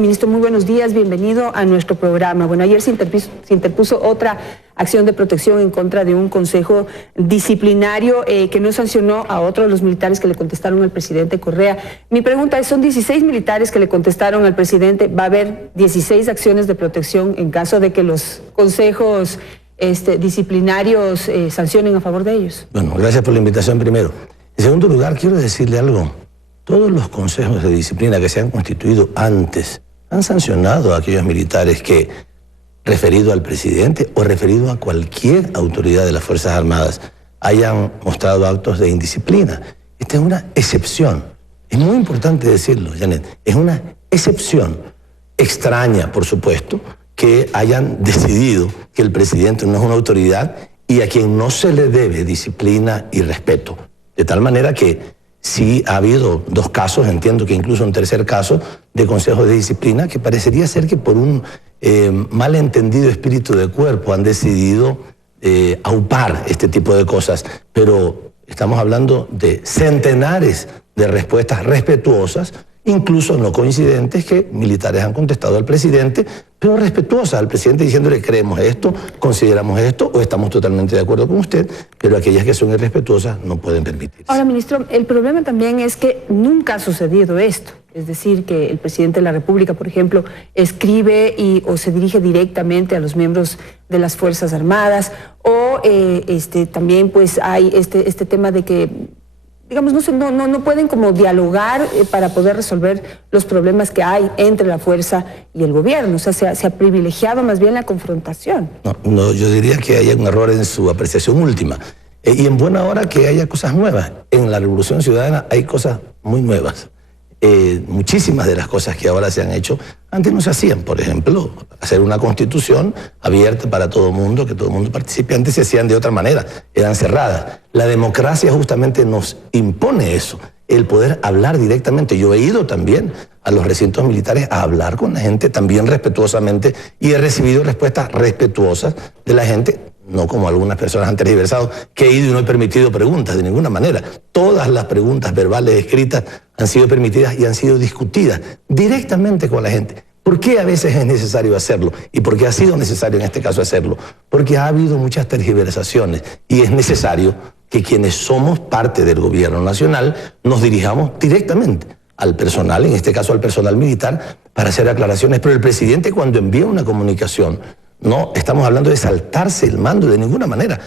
Ministro, muy buenos días, bienvenido a nuestro programa. Bueno, ayer se interpuso otra acción de protección en contra de un consejo disciplinario que no sancionó a otro de los militares que le contestaron al presidente Correa. Mi pregunta es, son 16 militares que le contestaron al presidente, ¿va a haber 16 acciones de protección en caso de que los consejos disciplinarios sancionen a favor de ellos? Bueno, gracias por la invitación primero. En segundo lugar, quiero decirle algo. Todos los consejos de disciplina que se han constituido antes han sancionado a aquellos militares que, referido al presidente o referido a cualquier autoridad de las Fuerzas Armadas, hayan mostrado actos de indisciplina. Esta es una excepción. Es muy importante decirlo, Janet. Es una excepción extraña, por supuesto, que hayan decidido que el presidente no es una autoridad y a quien no se le debe disciplina y respeto. De tal manera que sí ha habido 2 casos, entiendo que incluso un tercer caso, de consejos de disciplina que parecería ser que por un malentendido espíritu de cuerpo han decidido aupar este tipo de cosas. Pero estamos hablando de centenares de respuestas respetuosas, incluso no coincidentes, que militares han contestado al presidente, pero respetuosas al presidente, diciéndole: creemos esto, consideramos esto, o estamos totalmente de acuerdo con usted, pero aquellas que son irrespetuosas no pueden permitirse. Ahora, ministro, el problema también es que nunca ha sucedido esto. Es decir, que el presidente de la República, por ejemplo, escribe o se dirige directamente a los miembros de las Fuerzas Armadas, o también pues hay este tema de que, digamos, no pueden como dialogar para poder resolver los problemas que hay entre la fuerza y el gobierno. O sea, se ha privilegiado más bien la confrontación. No, yo diría que hay un error en su apreciación última. Y en buena hora que haya cosas nuevas. En la Revolución Ciudadana hay cosas muy nuevas. Muchísimas de las cosas que ahora se han hecho antes no se hacían. Por ejemplo, hacer una constitución abierta para todo el mundo, que todo el mundo participe. Antes se hacían de otra manera, eran cerradas. La democracia justamente nos impone eso, el poder hablar directamente. Yo he ido también a los recintos militares a hablar con la gente también respetuosamente, y he recibido respuestas respetuosas de la gente. No como algunas personas han tergiversado, que he ido y no he permitido preguntas, de ninguna manera. Todas las preguntas verbales escritas han sido permitidas y han sido discutidas directamente con la gente. ¿Por qué a veces es necesario hacerlo? ¿Y por qué ha sido necesario en este caso hacerlo? Porque ha habido muchas tergiversaciones y es necesario que quienes somos parte del gobierno nacional nos dirijamos directamente al personal, en este caso al personal militar, para hacer aclaraciones. Pero el presidente, cuando envía una comunicación, no estamos hablando de saltarse el mando de ninguna manera.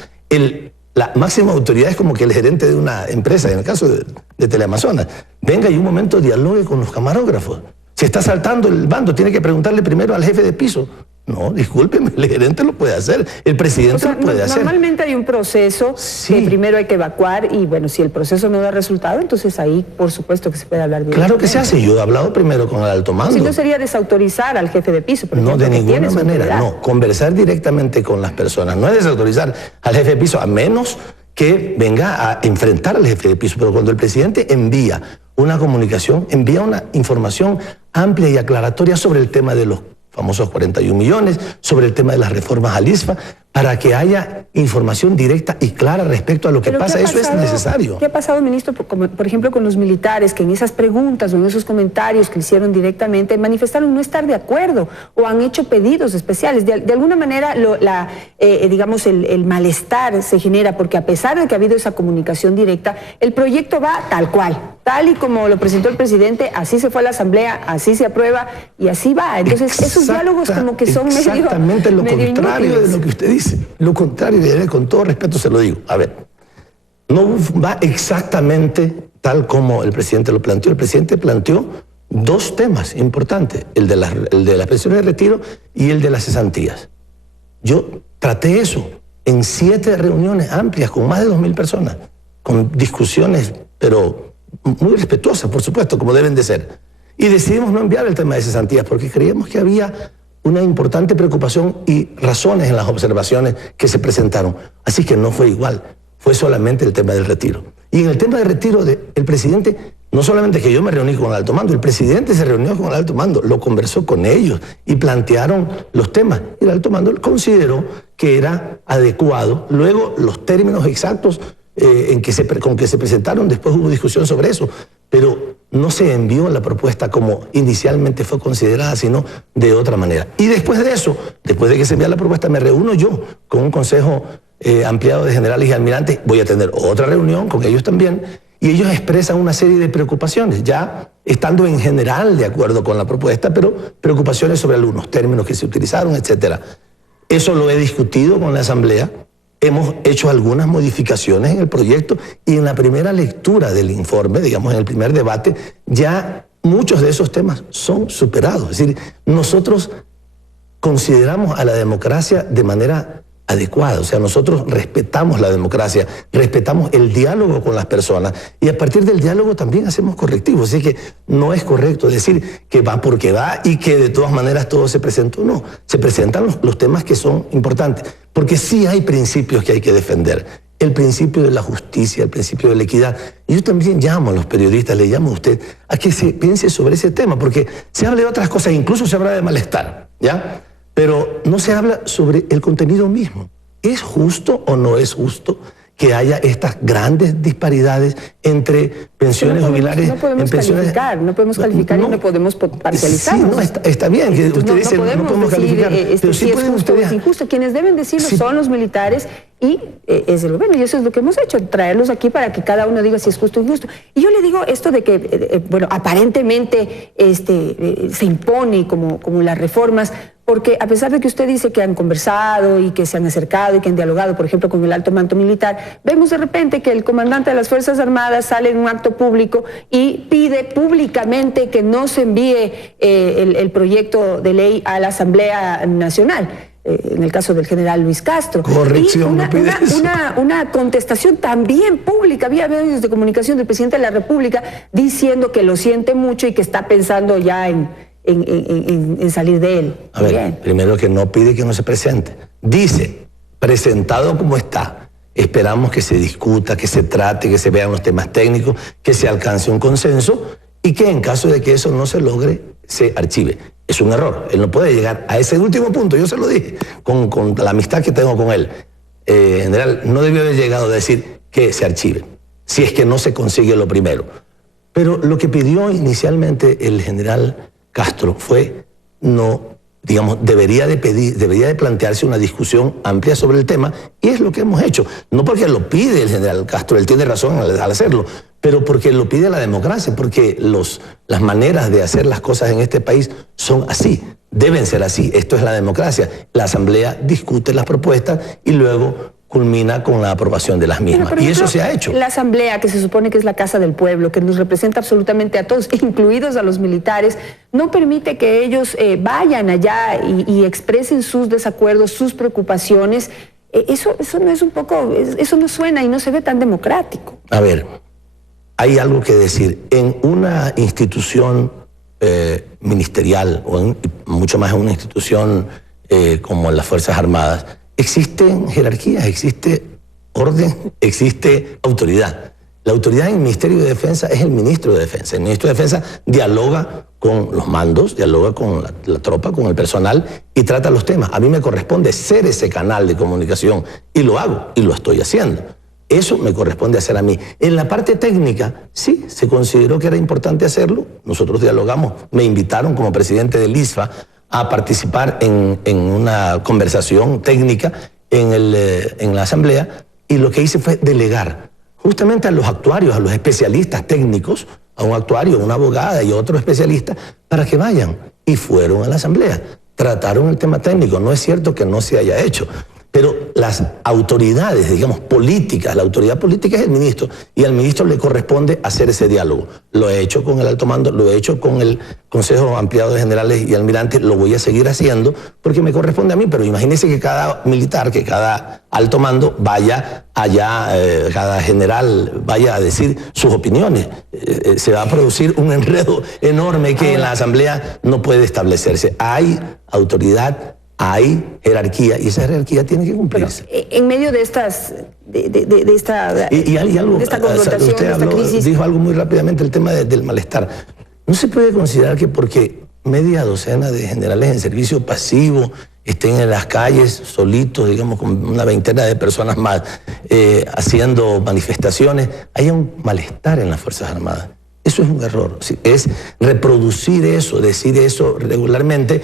La máxima autoridad es como que el gerente de una empresa, en el caso de Teleamazonas, venga y un momento dialogue con los camarógrafos. Si está saltando el mando, tiene que preguntarle primero al jefe de piso. No, discúlpeme, el gerente lo puede hacer, el presidente lo puede hacer. Normalmente hay un proceso que primero hay que evacuar y, bueno, si el proceso no da resultado, entonces ahí, por supuesto, que se puede hablar directamente. Claro que se hace. Yo he hablado primero con el alto mando. Si no, sería desautorizar al jefe de piso, por ejemplo. No, de ninguna manera. No, conversar directamente con las personas. No es desautorizar al jefe de piso, a menos que venga a enfrentar al jefe de piso. Pero cuando el presidente envía una comunicación, envía una información amplia y aclaratoria sobre el tema de los famosos 41 millones, sobre el tema de las reformas al ISFA, para que haya información directa y clara respecto a lo que pasa. Eso es necesario. ¿Qué ha pasado, ministro, por ejemplo, con los militares que en esas preguntas o en esos comentarios que hicieron directamente manifestaron no estar de acuerdo o han hecho pedidos especiales? De alguna manera, digamos, el malestar se genera porque, a pesar de que ha habido esa comunicación directa, el proyecto va tal cual, tal y como lo presentó el presidente, así se fue a la Asamblea, así se aprueba y así va. Entonces, esos diálogos como que son exactamente lo contrario inútiles de lo que usted dice. Lo contrario, con todo respeto se lo digo. A ver, no va exactamente tal como el presidente lo planteó. El presidente planteó 2 temas importantes, el de las pensiones de retiro y el de las cesantías. Yo traté eso en 7 reuniones amplias con más de 2.000 personas, con discusiones, pero muy respetuosas, por supuesto, como deben de ser. Y decidimos no enviar el tema de cesantías porque creíamos que había una importante preocupación y razones en las observaciones que se presentaron. Así que no fue igual, fue solamente el tema del retiro. Y en el tema del retiro, el presidente, no solamente que yo me reuní con el alto mando, el presidente se reunió con el alto mando, lo conversó con ellos y plantearon los temas. Y el alto mando consideró que era adecuado. Luego, los términos exactos con que se presentaron, después hubo discusión sobre eso. Pero no se envió la propuesta como inicialmente fue considerada, sino de otra manera. Y después de eso, después de que se envía la propuesta, me reúno yo con un consejo ampliado de generales y almirantes. Voy a tener otra reunión con ellos también, y ellos expresan una serie de preocupaciones, ya estando en general de acuerdo con la propuesta, pero preocupaciones sobre algunos términos que se utilizaron, etc. Eso lo he discutido con la Asamblea. Hemos hecho algunas modificaciones en el proyecto y en la primera lectura del informe, digamos en el primer debate, ya muchos de esos temas son superados. Es decir, nosotros consideramos a la democracia de manera adecuada, o sea, nosotros respetamos la democracia, respetamos el diálogo con las personas y a partir del diálogo también hacemos correctivos. Así que no es correcto decir que va porque va y que de todas maneras todo se presentó. No, se presentan los temas que son importantes, porque sí hay principios que hay que defender. El principio de la justicia, el principio de la equidad. Y yo también llamo a los periodistas, le llamo a usted a que se piense sobre ese tema, porque se habla de otras cosas, incluso se habla de malestar, ¿ya? Pero no se habla sobre el contenido mismo. ¿Es justo o no es justo que haya estas grandes disparidades entre pensiones jubilares? No podemos calificar, no podemos calificar y no podemos parcializar. Sí, no, está bien que usted dice no podemos calificar, pero sí es justo o es injusto. Quienes deben decirlo son los militares y es el gobierno, y eso es lo que hemos hecho, traerlos aquí para que cada uno diga si es justo o injusto. Y yo le digo esto de que, bueno, aparentemente se impone como las reformas, porque a pesar de que usted dice que han conversado y que se han acercado y que han dialogado, por ejemplo, con el alto mando militar, vemos de repente que el comandante de las Fuerzas Armadas sale en un acto público y pide públicamente que no se envíe el proyecto de ley a la Asamblea Nacional. En el caso del general Luis Castro. Corrección, una contestación también pública, había medios de comunicación del presidente de la República diciendo que lo siente mucho y que está pensando ya en salir de él. A ver, primero que no pide que no se presente. Dice, presentado como está, esperamos que se discuta, que se trate, que se vean los temas técnicos, que se alcance un consenso y que en caso de que eso no se logre, se archive. Es un error. Él no puede llegar a ese último punto. Yo se lo dije con la amistad que tengo con él. En general, no debió haber llegado a decir que se archive, si es que no se consigue lo primero. Pero lo que pidió inicialmente el general Castro fue, debería de plantearse una discusión amplia sobre el tema, y es lo que hemos hecho. No porque lo pide el general Castro, él tiene razón al hacerlo, pero porque lo pide la democracia, porque las maneras de hacer las cosas en este país son así, deben ser así. Esto es la democracia. La Asamblea discute las propuestas y luego culmina con la aprobación de las mismas. Pero, y eso se ha hecho. La Asamblea, que se supone que es la casa del pueblo, que nos representa absolutamente a todos, incluidos a los militares, no permite que ellos vayan allá y expresen sus desacuerdos, sus preocupaciones. Eso no es un poco, eso no suena y no se ve tan democrático. A ver, hay algo que decir. En una institución ministerial, o mucho más en una institución como las Fuerzas Armadas, existen jerarquías, existe orden, existe autoridad. La autoridad en el Ministerio de Defensa es el ministro de Defensa. El ministro de Defensa dialoga con los mandos, dialoga con la tropa, con el personal y trata los temas. A mí me corresponde ser ese canal de comunicación y lo hago y lo estoy haciendo. Eso me corresponde hacer a mí. En la parte técnica, sí, se consideró que era importante hacerlo. Nosotros dialogamos, me invitaron como presidente del ISFA a participar en una conversación técnica en la Asamblea, y lo que hice fue delegar justamente a los actuarios, a los especialistas técnicos, a un actuario, una abogada y otro especialista, para que vayan. Y fueron a la Asamblea, trataron el tema técnico. No es cierto que no se haya hecho, pero las autoridades, digamos, políticas, la autoridad política es el ministro, y al ministro le corresponde hacer ese diálogo. Lo he hecho con el alto mando, lo he hecho con el Consejo Ampliado de Generales y Almirantes, lo voy a seguir haciendo porque me corresponde a mí, pero imagínense que cada militar, que cada alto mando vaya allá, cada general vaya a decir sus opiniones. Se va a producir un enredo enorme que en la Asamblea no puede establecerse. Hay autoridad, hay jerarquía, y esa jerarquía tiene que cumplirse. Pero, en medio de estas hay algo, de esta confrontación, usted dijo algo muy rápidamente, el tema del malestar. No se puede considerar que porque media docena de generales en servicio pasivo estén en las calles solitos, digamos, con una veintena de personas más, haciendo manifestaciones, haya un malestar en las Fuerzas Armadas. Eso es un error. Sí, es reproducir eso, decir eso regularmente,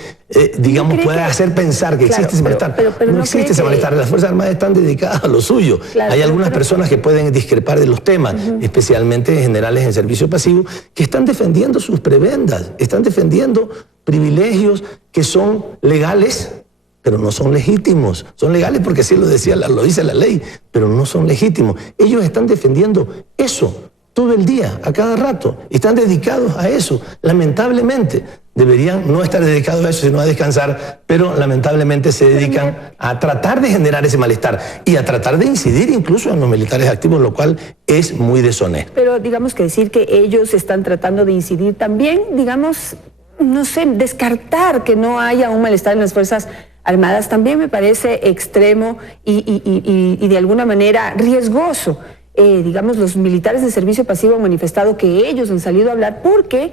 digamos, puede hacer pensar que existe ese malestar. Pero no existe ese malestar. Las Fuerzas Armadas están dedicadas a lo suyo. Claro, hay algunas personas que pueden discrepar de los temas, especialmente generales en servicio pasivo, que están defendiendo sus prebendas, están defendiendo privilegios que son legales, pero no son legítimos. Son legales porque así lo dice la ley, pero no son legítimos. Ellos están defendiendo eso todo el día, a cada rato. Están dedicados a eso. Lamentablemente, deberían no estar dedicados a eso, sino a descansar, pero lamentablemente se dedican a tratar de generar ese malestar y a tratar de incidir incluso en los militares activos, lo cual es muy deshonesto. Pero digamos que decir que ellos están tratando de incidir también, digamos, no sé, descartar que no haya un malestar en las Fuerzas Armadas también me parece extremo y de alguna manera riesgoso. Digamos, los militares de servicio pasivo han manifestado que ellos han salido a hablar porque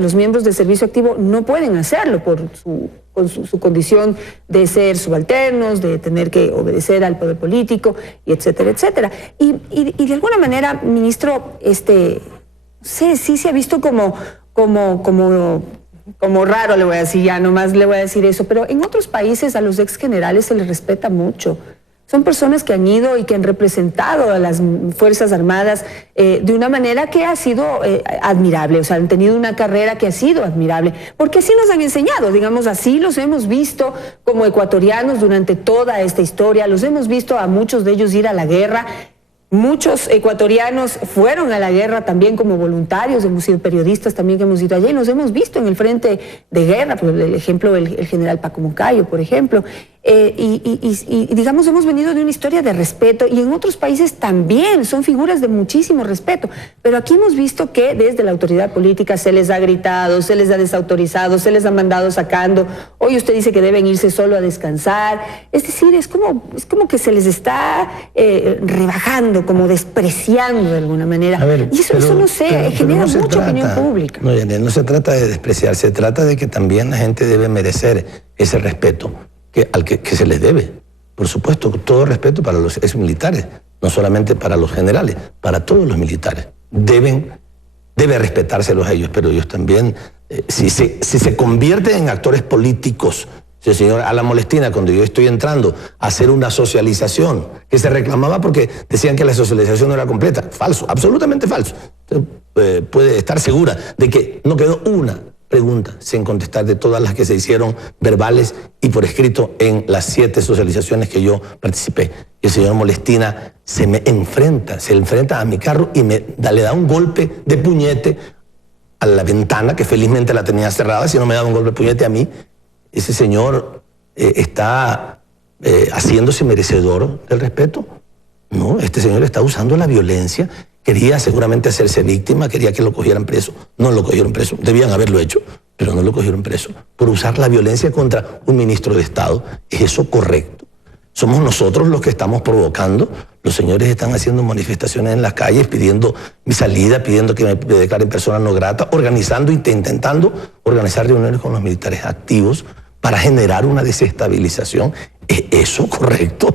los miembros del servicio activo no pueden hacerlo por su condición de ser subalternos, de tener que obedecer al poder político, y etcétera, etcétera. Y de alguna manera, ministro, sí se ha visto como raro, le voy a decir, ya nomás le voy a decir eso, pero en otros países a los ex generales se les respeta mucho. Son personas que han ido y que han representado a las Fuerzas Armadas de una manera que ha sido admirable, o sea, han tenido una carrera que ha sido admirable, porque así nos han enseñado, digamos, así los hemos visto como ecuatorianos durante toda esta historia, los hemos visto a muchos de ellos ir a la guerra. Muchos ecuatorianos fueron a la guerra también como voluntarios, hemos sido periodistas también que hemos ido allá y nos hemos visto en el frente de guerra, por el ejemplo el general Paco Moncayo, por ejemplo, y digamos hemos venido de una historia de respeto y en otros países también son figuras de muchísimo respeto, pero aquí hemos visto que desde la autoridad política se les ha gritado, se les ha desautorizado, se les ha mandado sacando, hoy usted dice que deben irse solo a descansar, es decir, es como que se les está rebajando, como despreciando de alguna manera. Ver, y eso no sé, genera mucha opinión pública. No se trata de despreciar, se trata de que también la gente debe merecer ese respeto al que se les debe. Por supuesto, todo respeto para los exmilitares, no solamente para los generales, para todos los militares. Debe respetárselos a ellos, pero ellos también, si se convierten en actores políticos. Sí, señor, a la Molestina, cuando yo estoy entrando a hacer una socialización, que se reclamaba porque decían que la socialización no era completa. Falso, absolutamente falso. Usted puede estar segura de que no quedó una pregunta sin contestar de todas las que se hicieron verbales y por escrito en las 7 socializaciones que yo participé. Y el señor Molestina se enfrenta a mi carro y le da un golpe de puñete a la ventana, que felizmente la tenía cerrada, si no me daba un golpe de puñete a mí. Ese señor está haciéndose merecedor del respeto. No, este señor está usando la violencia. Quería seguramente hacerse víctima, quería que lo cogieran preso. No lo cogieron preso. Debían haberlo hecho, pero no lo cogieron preso. Por usar la violencia contra un ministro de Estado. ¿Es eso correcto? Somos nosotros los que estamos provocando. Los señores están haciendo manifestaciones en las calles, pidiendo mi salida, pidiendo que me declaren persona no grata, organizando, intentando organizar reuniones con los militares activos para generar una desestabilización. ¿Es eso correcto?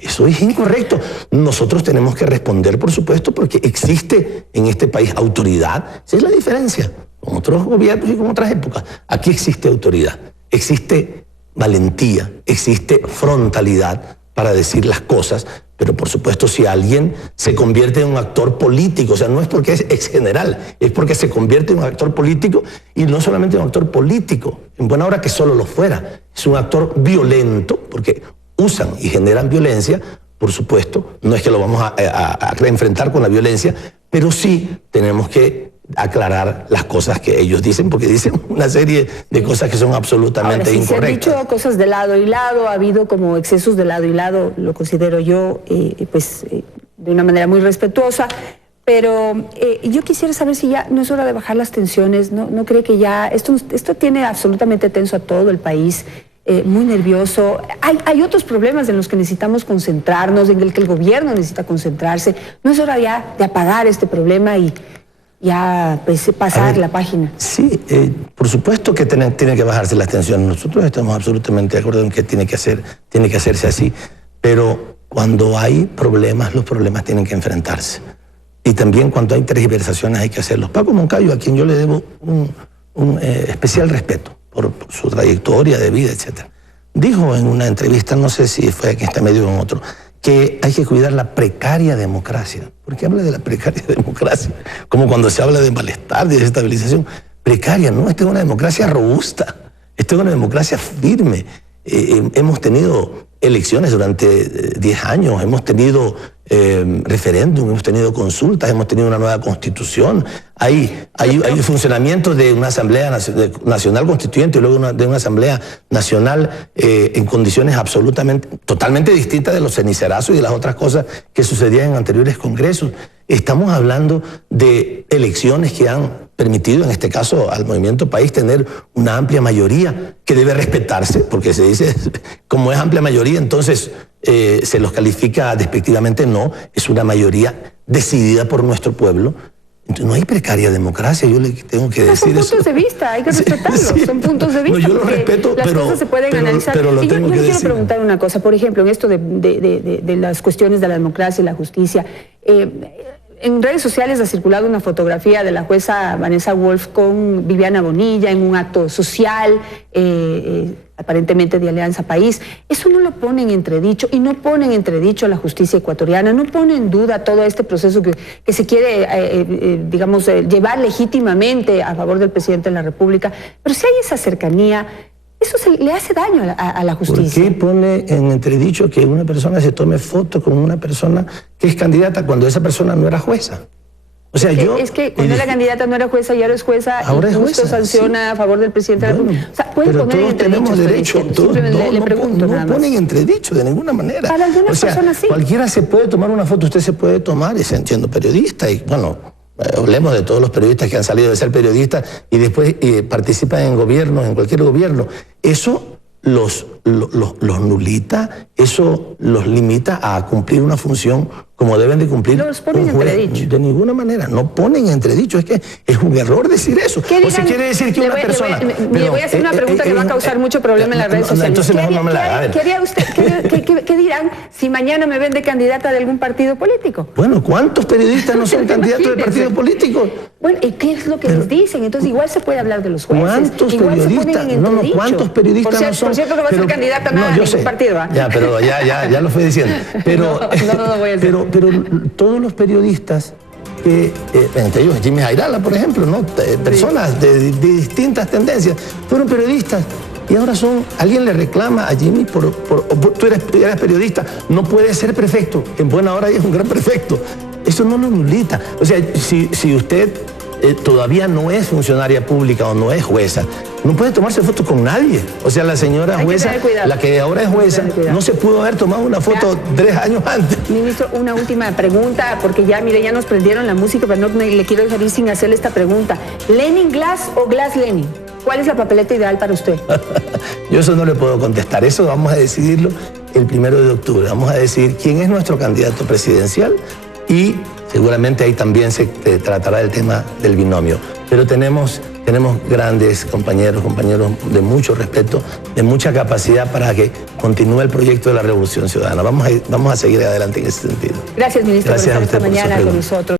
Eso es incorrecto. Nosotros tenemos que responder, por supuesto, porque existe en este país autoridad. Esa es la diferencia con otros gobiernos y con otras épocas. Aquí existe autoridad, existe valentía, existe frontalidad para decir las cosas, pero por supuesto si alguien se convierte en un actor político, o sea, no es porque es ex general, es porque se convierte en un actor político y no solamente un actor político, en buena hora que solo lo fuera, es un actor violento, porque usan y generan violencia, por supuesto, no es que lo vamos a enfrentar con la violencia, pero sí tenemos que aclarar las cosas que ellos dicen, porque dicen una serie de cosas que son absolutamente incorrectas. Se han dicho cosas de lado y lado, ha habido como excesos de lado y lado, lo considero yo, de una manera muy respetuosa, pero yo quisiera saber si ya no es hora de bajar las tensiones, ¿no cree que ya esto tiene absolutamente tenso a todo el país? Muy nervioso. Hay otros problemas en los que necesitamos concentrarnos, en el que el gobierno necesita concentrarse. ¿No es hora ya de apagar este problema y ya pasar la página? Sí, por supuesto que tiene que bajarse las tensiones. Nosotros estamos absolutamente de acuerdo en que tiene que hacerse así, pero cuando hay problemas, los problemas tienen que enfrentarse. y también cuando hay tergiversaciones hay que hacerlos. Paco Moncayo, a quien yo le debo un especial respeto por su trayectoria de vida, etc., dijo en una entrevista, no sé si fue aquí en este medio o en otro, que hay que cuidar la precaria democracia. ¿Por qué habla de la precaria democracia? Como cuando se habla de malestar, de desestabilización. Precaria, no, esta es una democracia robusta, esta es una democracia firme. Hemos tenido elecciones durante 10 años, hemos tenido referéndum, hemos tenido consultas, hemos tenido una nueva constitución, hay funcionamiento de una asamblea nacional constituyente y luego de una asamblea nacional en condiciones totalmente distintas de los cenicerazos y de las otras cosas que sucedían en anteriores congresos. Estamos hablando de elecciones que han permitido, en este caso, al Movimiento País tener una amplia mayoría que debe respetarse, porque se dice, como es amplia mayoría, entonces se los califica despectivamente. No, es una mayoría decidida por nuestro pueblo. Entonces, no hay precaria democracia, yo le tengo que decir eso. Son puntos de vista, hay que respetarlos, sí. Son puntos de vista. No, yo lo respeto, las cosas se pueden analizar. Pero lo y yo tengo que quiero decir. preguntar una cosa, por ejemplo, en esto de las cuestiones de la democracia y la justicia. En redes sociales ha circulado una fotografía de la jueza Vanessa Wolf con Viviana Bonilla en un acto social, aparentemente de Alianza País. Eso no lo pone en entredicho, y no pone en entredicho la justicia ecuatoriana, no pone en duda todo este proceso que se quiere, digamos, llevar legítimamente a favor del presidente de la República. Pero si hay esa cercanía, eso le hace daño a la justicia. ¿Por qué pone en entredicho que una persona se tome foto con una persona que es candidata cuando esa persona no era jueza? O sea, es que cuando era candidata no era jueza y ahora es jueza, ahora y justo jueza, sanciona a favor del presidente de la República. O sea, pueden pero poner en todos entredicho. Tenemos derecho, le pregunto nada no más. ponen entredicho de ninguna manera. Para algunas personas sí. Cualquiera se puede tomar una foto, usted se puede tomar, siendo periodista, y bueno, hablemos de todos los periodistas que han salido de ser periodistas y después participan en gobiernos, en cualquier gobierno. Eso los nulita, eso los limita a cumplir una función como deben de cumplir. Los ponen en entredicho. De ninguna manera, no ponen en entredicho, es que es un error decir eso. O se quiere decir que una persona... Le voy a hacer una pregunta que va a causar mucho problema en las redes sociales. Entonces mejor no me la haga. ¿Qué dirán si mañana me ven de candidata de algún partido político? Bueno, ¿cuántos periodistas no son candidatos de partidos políticos? Bueno, ¿y qué es lo que les dicen? Entonces igual se puede hablar de los jueces. ¿Cuántos igual periodistas? ¿Cuántos periodistas no son? Por cierto que va a ser candidata a ningún partido. Ya, pero ya lo fui diciendo. Pero, no voy a decir. Pero todos los periodistas, entre ellos Jimmy Jairala, por ejemplo, ¿no? Personas de distintas tendencias, fueron periodistas y ahora alguien le reclama a Jimmy tú eres periodista, no puedes ser prefecto, en buena hora es un gran prefecto. Eso no lo nulita. O sea, si usted todavía no es funcionaria pública o no es jueza, no puede tomarse foto con nadie. O sea, la señora jueza, la que ahora es jueza, no se pudo haber tomado una foto 3 años antes. Ministro, una última pregunta, porque ya nos prendieron la música, pero no le quiero dejar ir sin hacerle esta pregunta. ¿Lenin Glass o Glass Lenin? ¿Cuál es la papeleta ideal para usted? Yo eso no le puedo contestar. Eso vamos a decidirlo el 1 de octubre. Vamos a decidir quién es nuestro candidato presidencial y seguramente ahí también se tratará el tema del binomio. Pero tenemos grandes compañeros de mucho respeto, de mucha capacidad para que continúe el proyecto de la Revolución Ciudadana. Vamos a seguir adelante en ese sentido. Gracias, ministro, por estar esta mañana con nosotros.